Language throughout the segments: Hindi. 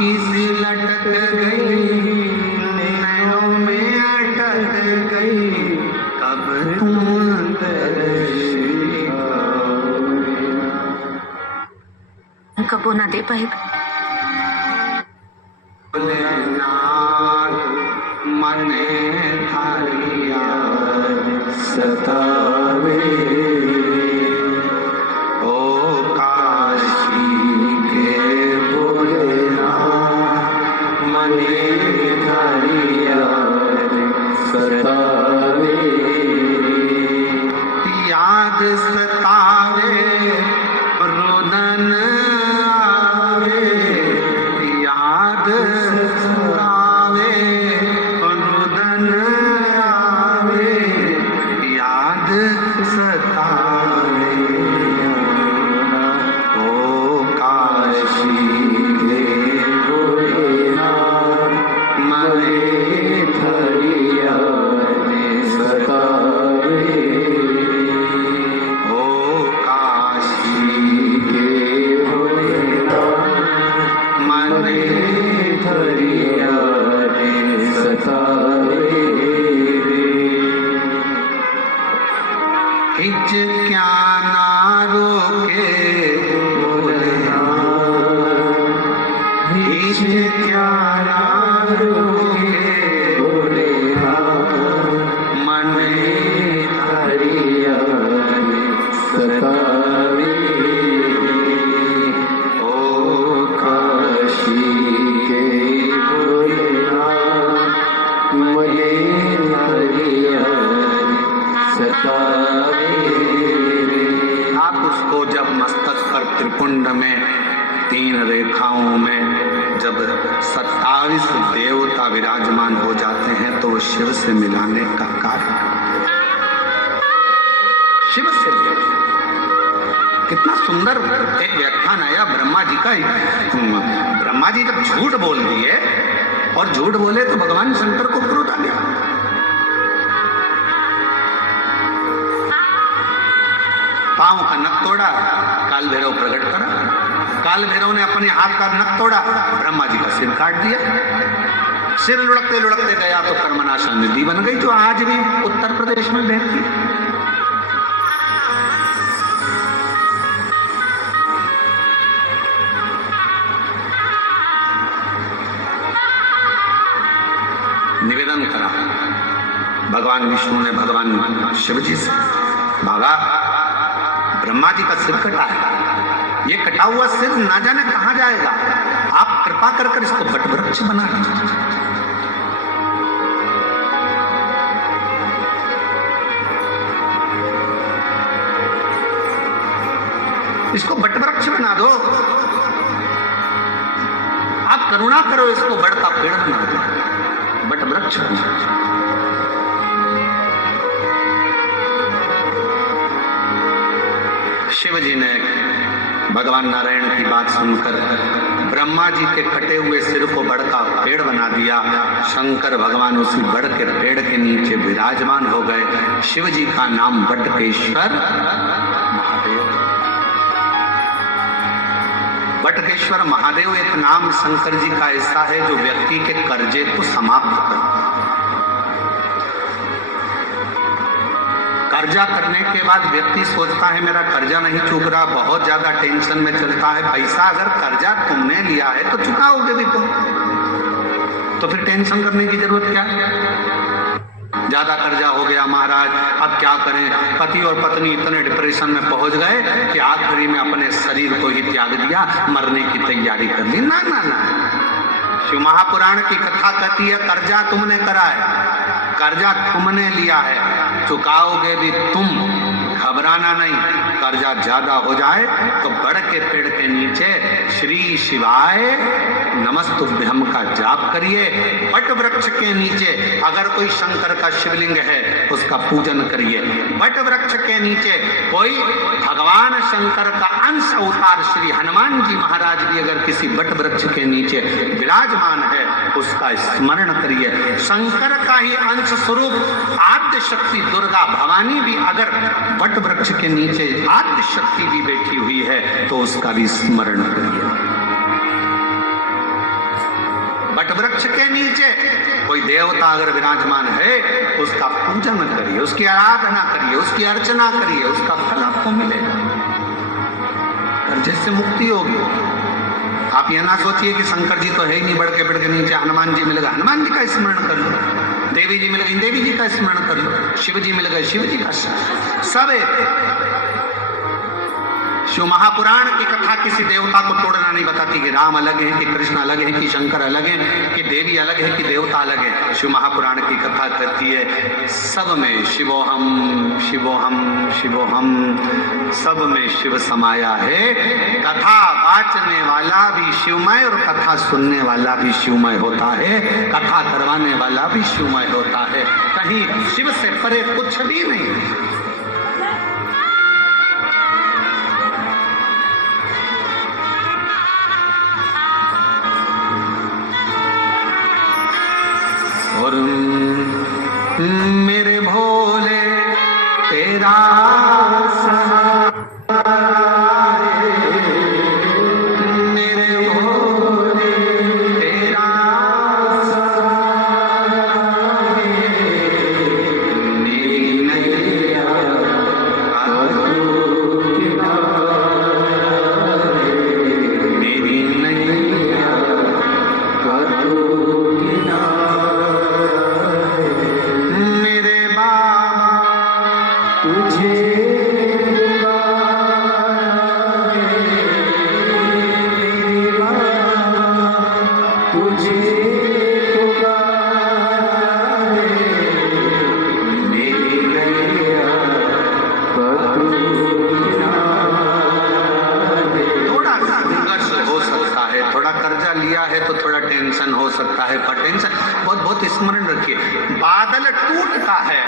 बाकी सी लटक गई, नैनों में अटक गई, कब तुम दर्शी आओगे। कबो ना दे पाए। मने थारी याद सतावे, ओ काशी के भोलेनाथ, मने थारी याद सतावे, याद सतावे रोदन आवे, याद सतावे रोदन आवे, याद सतावे, ओ काशी के भोलेनाथ, मने थारी याद सतावे, ओ काशी के भोलेनाथ, मने थारी याद सतावे। हिच क्या ना रोके भोलेनाथ, हिच क्या ना रोके भोलेनाथ, मने थारी याद सतावे, ओ काशी के भोलेनाथ, मने थारी याद सतावे। आप उसको जब मस्तक पर त्रिपुंड में 3 रेखाओं में जब 27 देवता विराजमान हो जाते हैं तो वो शिव से मिलाने का कार्य, शिव से कितना सुंदर एक व्याख्यान आया ब्रह्मा जी का। ब्रह्मा जी जब झूठ बोल दिए और झूठ बोले तो भगवान शंकर को क्रोध आ गया। पांव का नख तोड़ा, काल भैरव प्रकट करा, काल भैरव ने अपने हाथ का नख तोड़ा, ब्रह्मा जी का सिर काट दिया। सिर लुढ़कते लुढ़कते गया तो कर्मनाशा नदी बन गई, जो आज भी उत्तर प्रदेश में बहती। निवेदन करा भगवान विष्णु ने भगवान शिव जी से, भागा ब्रह्मा जी का सिर कटा है, ये कटा हुआ सिर ना जाने कहां जाएगा, आप कृपा कर कर इसको वट वृक्ष बना दीजिए। इसको वट वृक्ष बना दो, आप करुणा करो, इसको बढ़ता पेड़ बना दो, वट वृक्ष बना दो। शिव जी ने भगवान नारायण की बात सुनकर ब्रह्मा जी के कटे हुए सिर को बड़ का पेड़ बना दिया। शंकर भगवान उसी बड़ के पेड़ के नीचे विराजमान हो गए। शिव जी का नाम बटकेश्वर महादेव। बटकेश्वर महादेव एक नाम शंकर जी का ऐसा है जो व्यक्ति के कर्जे को समाप्त करता है। कर्जा करने के बाद व्यक्ति सोचता है मेरा कर्जा नहीं चूक रहा, बहुत ज्यादा टेंशन में चलता है। पैसा अगर कर्जा तुमने लिया है तो चुकाओगे भी तुम, तो फिर टेंशन करने की जरूरत क्या है। ज्यादा कर्जा हो गया महाराज, अब क्या करें। पति और पत्नी इतने डिप्रेशन में पहुंच गए कि आखिरी में अपने शरीर को ही त्याग दिया, मरने की तैयारी कर ली। ना ना ना, शिव महापुराण की कथा कहती है कर्जा तुमने करा है, कर्जा तुमने लिया है, चुकाओगे भी तुम, घबराना नहीं। कर्जा ज्यादा हो जाए तो बड़ के पेड़ के नीचे श्री शिवाय नमस्तुभ्यम का जाप करिए। बट वृक्ष के नीचे अगर कोई शंकर का शिवलिंग है उसका पूजन करिए। बट वृक्ष के नीचे कोई भगवान शंकर का अंश अवतार श्री हनुमान जी महाराज भी अगर किसी बट वृक्ष के नीचे विराजमान है उसका स्मरण करिए। शंकर का ही अंश स्वरूप आद्य शक्ति दुर्गा भवानी भी अगर बट वृक्ष के नीचे आद्य शक्ति भी बैठी हुई है तो उसका भी स्मरण करिए। वट वृक्ष के नीचे कोई देवता अगर विराजमान है, उसका पूजन करिए, उसकी आराधना करिए, उसकी अर्चना करिए, उसका फल आपको मिलेगा, कर्जे से मुक्ति होगी। आप ये ना सोचिए कि शंकर जी तो है ही नहीं, बढ़ के नीचे हनुमान जी मिल गए, हनुमान जी का स्मरण कर लो, देवी जी मिल गई, देवी जी का स्मरण कर लो, शिव जी मिल गए, शिव जी का सब एक। शिव महापुराण की कथा किसी देवता को तोड़ना नहीं बताती कि राम अलग है, कि कृष्ण अलग है, कि शंकर अलग है, कि देवी अलग है, कि देवता अलग है। शिव महापुराण की कथा कहती है सब में शिवोहम शिवोहम शिवोहम, सब में शिव समाया है। कथा वाचने वाला भी शिवमय और कथा सुनने वाला भी शिवमय होता है, कथा करवाने वाला भी शिवमय होता है। कहीं शिव से परे कुछ भी नहीं। और मेरे भोले तेरा मेरे भोले तेरा मेरी नैया मेरी नैया टेंशन हो सकता है, पर टेंशन बहुत बहुत स्मरण रखिए, बादल टूटता है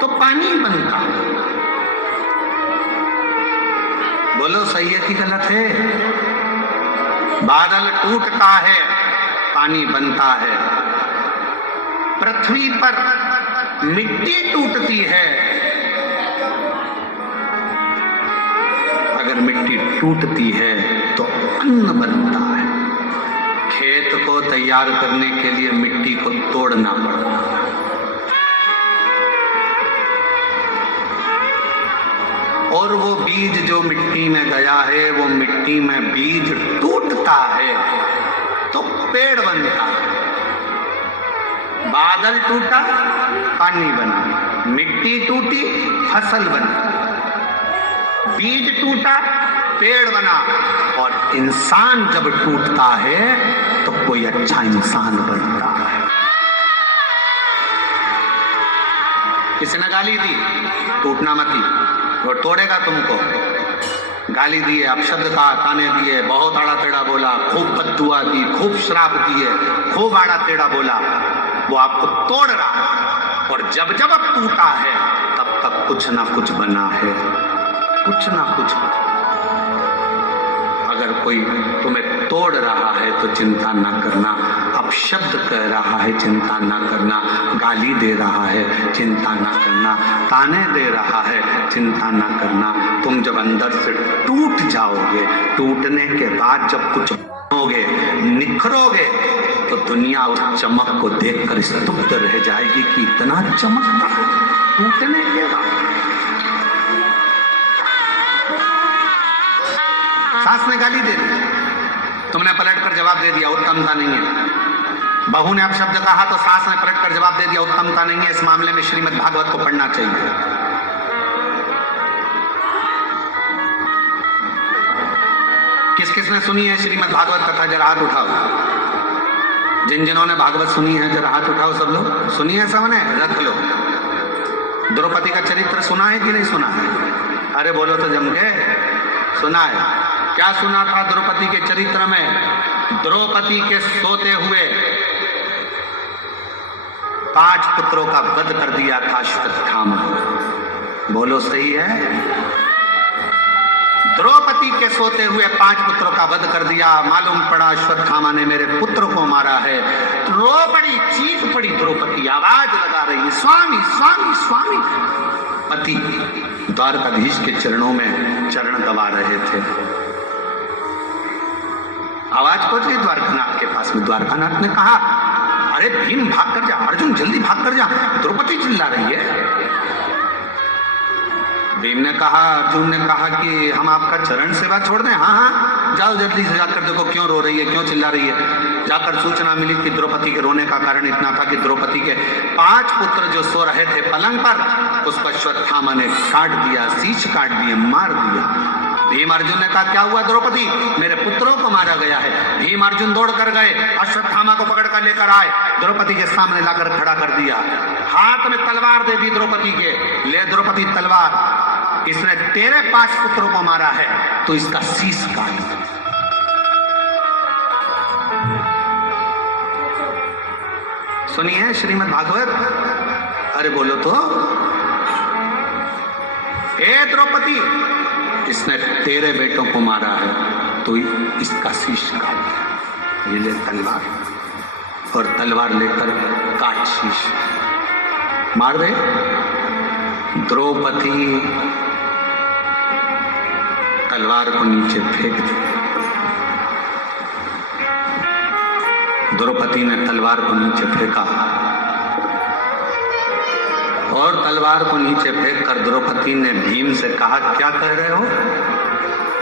तो पानी बनता। बोलो सही है कि गलत है? बादल टूटता है, पानी बनता है। पृथ्वी पर मिट्टी टूटती है, अगर मिट्टी टूटती है तो अन्न बनता है। खेत को तैयार करने के लिए मिट्टी को तोड़ना पड़ता है। और वो बीज जो मिट्टी में गया है, वो मिट्टी में बीज टूटता है तो पेड़ बनता है। बादल टूटा, पानी बना, मिट्टी टूटी, फसल बनी, बीज टूटा, पेड़ बना। और इंसान जब टूटता है तो कोई अच्छा इंसान बनता है। किसी ने गाली दी, टूटना मत ही, वो तोड़ेगा तुमको। गाली दी है, अपशब्द कहा, ताने दिए, बहुत आड़ा टेढ़ा बोला, खूब बद्दुआ दी, खूब श्राप दिए, खूब आड़ा टेढ़ा बोला, वो आपको तोड़ रहा है। और जब जब टूटा है तब तक कुछ ना कुछ बना है, कुछ ना कुछ। अगर कोई तुम्हें तोड़ रहा है तो चिंता ना करना, अपशब्द कह रहा है चिंता ना करना, गाली दे रहा है चिंता ना करना, ताने दे रहा है चिंता ना करना। तुम जब अंदर से टूट जाओगे, टूटने के बाद जब कुछ बनोगे, निखरोगे, तो दुनिया उस चमक को देखकर स्तब्ध रह जाएगी कि इतना चमकता है टूटने के बाद। सास ने गाली दे दी, तुमने पलटकर जवाब दे दिया, उत्तमता नहीं है। बहू ने अपशब्द कहा तो सास ने पलटकर जवाब दे दिया, उत्तमता नहीं है। इस मामले में श्रीमद् भागवत को पढ़ना चाहिए। किस किस ने सुनी है श्रीमद् भागवत कथा? जरा हाथ उठाओ। जिन जिन्होंने भागवत सुनी है जरा हाथ उठाओ। सब लोग सुनी है? सबने रख लो। द्रौपदी का चरित्र सुना है कि नहीं सुना है? अरे बोलो तो जम के। सुना है? क्या सुना था द्रौपदी के चरित्र में? द्रौपदी के सोते हुए 5 पुत्रों का वध कर दिया था अश्वत्थामा। बोलो सही है? द्रौपदी के सोते हुए 5 पुत्रों का वध कर दिया। मालूम पड़ा अश्वत्थामा ने मेरे पुत्र को मारा है। रो पड़ी, चीख पड़ी द्रौपदी, आवाज लगा रही, स्वामी स्वामी स्वामी। पति द्वारकाधीश के चरणों में चरण दबा रहे थे। आवाज पहुंच गई द्वारकानाथ के पास में। द्वारकानाथ ने कहा, अरे भीम भाग कर जा, अर्जुन जल्दी भाग कर जा, द्रौपदी चिल्ला रही है। भीम ने कहा, अर्जुन ने कहा कि हम आपका चरण सेवा छोड़ दें? हाँ हाँ, जाओ जल्दी से जाकर देखो क्यों रो रही है, क्यों चिल्ला रही है। जाकर सूचना मिली कि द्रौपदी के रोने का कारण इतना था कि द्रौपदी के 5 पुत्र जो सो रहे थे पलंग पर, उसको अश्वत्थामा ने काट दिया, शीश काट दिए, मार दिया। भीम अर्जुन ने कहा, क्या हुआ द्रौपदी? मेरे पुत्रों को मारा गया है। भीम अर्जुन दौड़ कर गए, अश्वत्थामा को पकड़ कर लेकर आए, द्रौपदी के सामने लाकर खड़ा कर दिया, हाथ में तलवार दे दी द्रौपदी के। ले द्रौपदी तलवार, इसने तेरे 5 पुत्रों को मारा है, तो इसका शीश काट। सुनिए श्रीमद् भागवत। अरे बोलो तो, हे द्रौपदी, इसने तेरे बेटों को मारा है, तो इसका शीश काट। ये ले तलवार, और तलवार लेकर काट शीश, मार दे। द्रौपदी तलवार को नीचे फेंक दी। द्रौपदी ने तलवार को नीचे फेंका, और तलवार को नीचे फेंक कर द्रौपदी ने भीम से कहा, क्या कह रहे हो?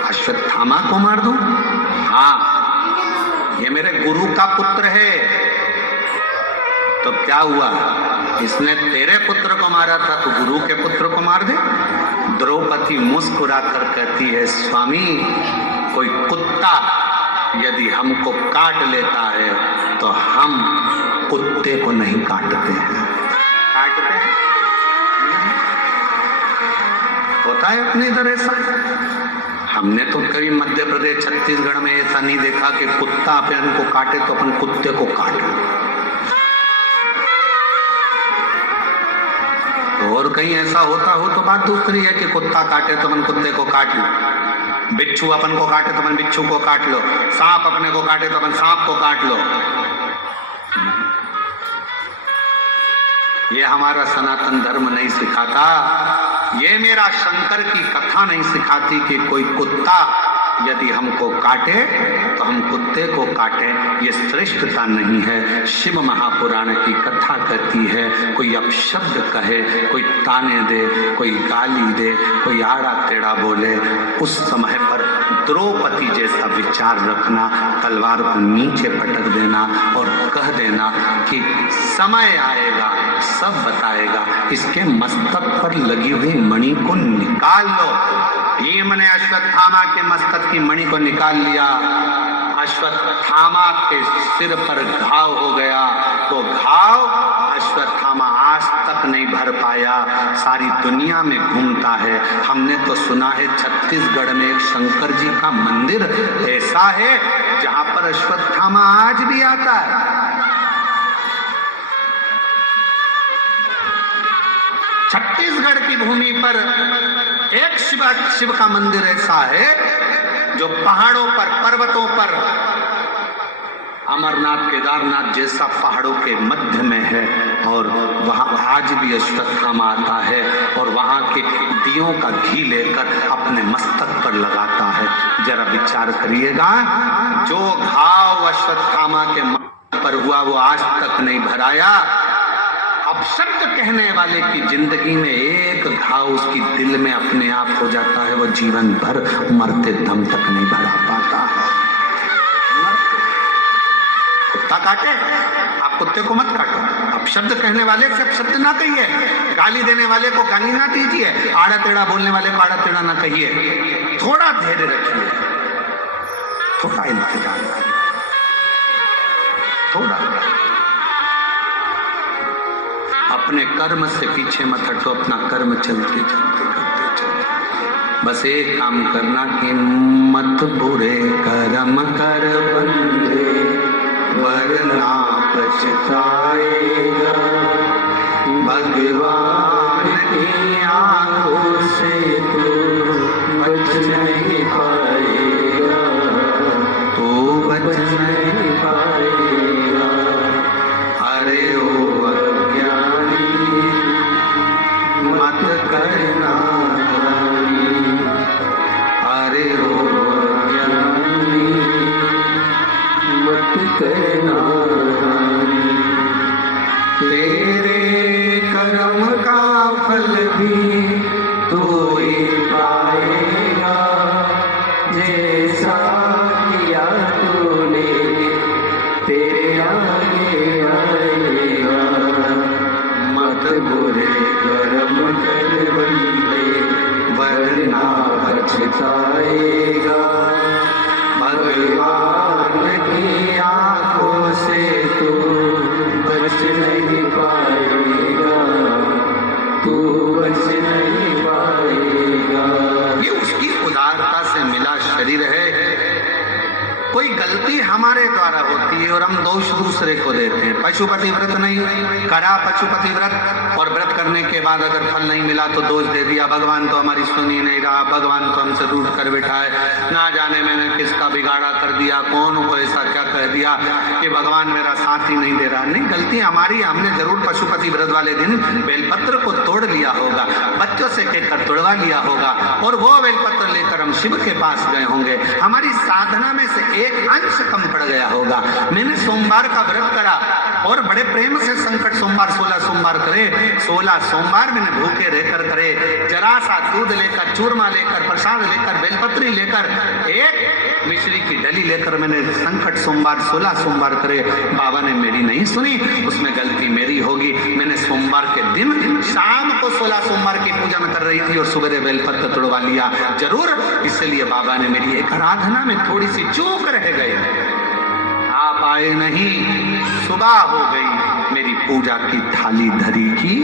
अश्वत्थामा को मार दूं? हाँ, ये मेरे गुरु का पुत्र है। तो क्या हुआ? इसने तेरे पुत्र को मारा था, तो गुरु के पुत्र को मार दे। द्रौपदी मुस्कुराकर कहती है, स्वामी, कोई कुत्ता यदि हमको काट लेता है तो हम कुत्ते को नहीं काटते हैं। काटते हैं? होता है अपने इधर ऐसा? हमने तो कभी मध्य प्रदेश छत्तीसगढ़ में ऐसा नहीं देखा कि कुत्ता अपन को काटे तो अपन कुत्ते को काटे। और कहीं ऐसा होता हो तो बात दूसरी है कि कुत्ता काटे तो अपन कुत्ते को काट लो, बिच्छू अपन को काटे तो अपन बिच्छू को काट लो, सांप अपने को काटे तो अपन सांप को काट लो। ये हमारा सनातन धर्म नहीं सिखाता, ये मेरा शंकर की कथा नहीं सिखाती कि कोई कुत्ता यदि हमको काटे तो हम कुत्ते को काटें। ये श्रेष्ठता नहीं है। शिव महापुराण की कथा कहती है, कोई अपशब्द कहे, कोई ताने दे, कोई गाली दे, कोई आड़ा टेढ़ा बोले, उस समय पर द्रौपदी जैसा विचार रखना, तलवार को नीचे पटक देना और कह देना कि समय आएगा सब बताएगा। इसके मस्तक पर लगी हुई मणि को निकाल लो। भीम ने अश्वत्थामा के मस्तक की मणि को निकाल लिया। अश्वत्थामा के सिर पर घाव हो गया। वो घाव अश्वत्थामा आज तक नहीं भर पाया, सारी दुनिया में घूमता है। हमने तो सुना है छत्तीसगढ़ में एक शंकर जी का मंदिर ऐसा है जहां पर अश्वत्थामा आज भी आता है। छत्तीसगढ़ की भूमि पर एक शिव का मंदिर ऐसा है जो पहाड़ों पर, पर्वतों पर, अमरनाथ केदारनाथ जैसा पहाड़ों के मध्य में है, और वहां आज भी अश्वत्थामा आता है और वहां के दियों का घी लेकर अपने मस्तक पर लगाता है। जरा विचार करिएगा, जो घाव अश्वत्थामा के मस्तक पर हुआ वो आज तक नहीं भराया। अब शब्द कहने वाले की जिंदगी में एक घाव उसकी दिल में अपने आप हो जाता है, वो जीवन भर मरते दम तक नहीं भरा पाता है। कुत्ता काटे, आप कुत्ते को मत काटो। अब शब्द कहने वाले से शब्द ना कहिए, गाली देने वाले को गाली ना दीजिए, आड़ा टेढ़ा बोलने वाले को आड़ा टेढ़ा ना कहिए। थोड़ा धैर्य रखिए, थोड़ा इंतजार करिए, थोड़ा। अपने कर्म से पीछे मत हटो, अपना कर्म चलते चलते करते चलते। बस एक काम करना कि मत बुरे कर्म कर बंदे, वरना पछताएगा। भगवान की आंखों से तू बच नहीं पाएगा, तू बच नहीं पाएगा। अरे ओ मत करना, अरे ओ ज्ञानी बताएगा, भगवान की आंखों से तू बच नहीं पाएगा, तू बच नहीं पाएगा। ये उसकी उदारता से मिला शरीर है। कोई गलती हमारे द्वारा होती है और हम दोष दूसरे को देते हैं। पशुपति व्रत नहीं करा, पशुपति व्रत, और व्रत करने के बाद अगर फल नहीं मिला तो दोष दे दिया, भगवान तो हमारी सुन ही नहीं रहा, भगवान तो हमसे रूठ कर बैठा है, ना जाने मैंने किसका बिगाड़ा कर दिया, कौन को ऐसा क्या कह दिया कि भगवान मेरा साथ ही नहीं दे रहा। नहीं, गलती हमारी, हमने जरूर पशुपति व्रत वाले दिन बेलपत्र को तोड़ लिया होगा, बच्चों से कहकर तोड़वा लिया होगा, और वो बेलपत्र लेकर हम शिव के पास गए होंगे। हमारी साधना में से एक अंश कम पड़ गया होगा। मैंने सोमवार का व्रत करा और बड़े प्रेम से संकट सोमवार 16 सोमवार करे, 16 सोमवार मैंने भूखे रहकर करे, जरा सा दूध लेकर, चूरमा लेकर, प्रसाद लेकर, बेलपत्री लेकर, एक मिश्री की डली लेकर मैंने संकट सोमवार 16 सोमवार करे। बाबा ने मेरी नहीं सुनी, उसमें गलती मेरी होगी। मैंने सोमवार के दिन शाम को 16 सोमवार की पूजन कर रही थी और सुबह बेलपत्र तोड़वा लिया, जरूर इसलिए बाबा ने मेरी एक आराधना में थोड़ी सी चूक रह गई। आप आए नहीं, सुबह हो गई, मेरी पूजा की थाली धरी की